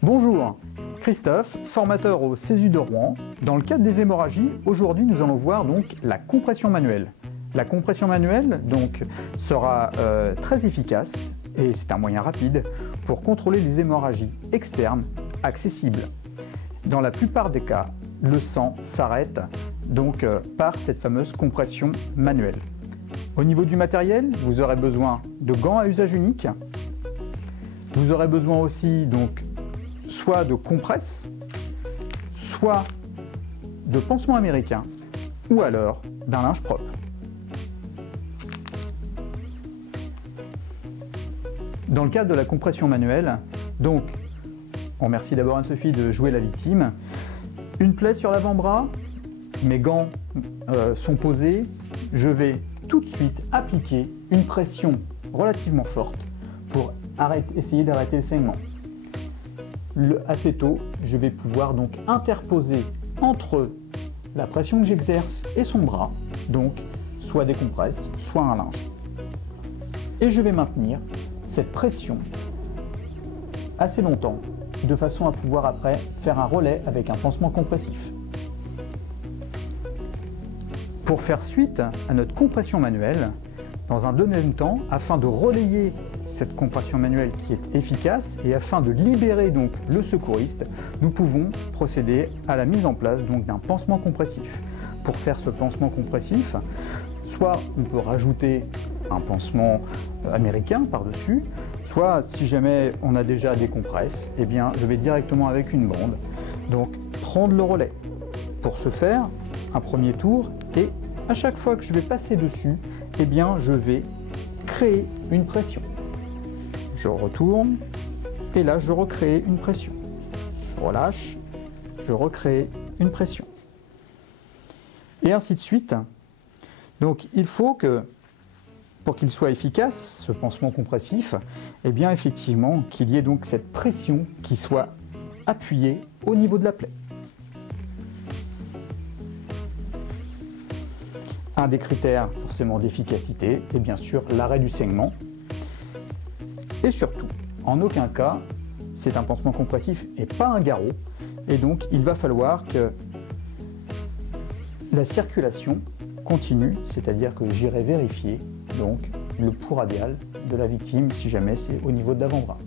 Bonjour, Christophe, formateur au CESU de Rouen. Dans le cadre des hémorragies, aujourd'hui nous allons voir donc la compression manuelle. La compression manuelle donc sera très efficace et c'est un moyen rapide pour contrôler les hémorragies externes accessibles. Dans la plupart des cas, le sang s'arrête donc par cette fameuse compression manuelle. Au niveau du matériel, vous aurez besoin de gants à usage unique. Vous aurez besoin aussi donc soit de compresses, soit de pansements américains, ou alors d'un linge propre. Dans le cadre de la compression manuelle, donc, on remercie d'abord Anne-Sophie de jouer la victime. Une plaie sur l'avant-bras, mes gants sont posés, je vais tout de suite appliquer une pression relativement forte pour essayer d'arrêter le saignement. Assez tôt, je vais pouvoir donc interposer entre la pression que j'exerce et son bras, donc soit des compresses, soit un linge. Et je vais maintenir cette pression assez longtemps, de façon à pouvoir après faire un relais avec un pansement compressif. Pour faire suite à notre compression manuelle, dans un deuxième temps, afin de relayer cette compression manuelle qui est efficace et afin de libérer donc le secouriste, nous pouvons procéder à la mise en place donc d'un pansement compressif. Pour faire ce pansement compressif, soit on peut rajouter un pansement américain par-dessus, soit si jamais on a déjà des compresses, eh bien je vais directement avec une bande donc prendre le relais. Pour ce faire, un premier tour et à chaque fois que je vais passer dessus, eh bien je vais créer une pression. Je retourne et là je recrée une pression. Je relâche, je recrée une pression. Et ainsi de suite. Donc il faut que, pour qu'il soit efficace, ce pansement compressif, eh bien effectivement qu'il y ait donc cette pression qui soit appuyée au niveau de la plaie. Un des critères forcément d'efficacité est bien sûr l'arrêt du saignement. Et surtout, en aucun cas, c'est un pansement compressif et pas un garrot. Et donc, il va falloir que la circulation continue, c'est-à-dire que j'irai vérifier donc le pouls radial de la victime si jamais c'est au niveau de l'avant-bras.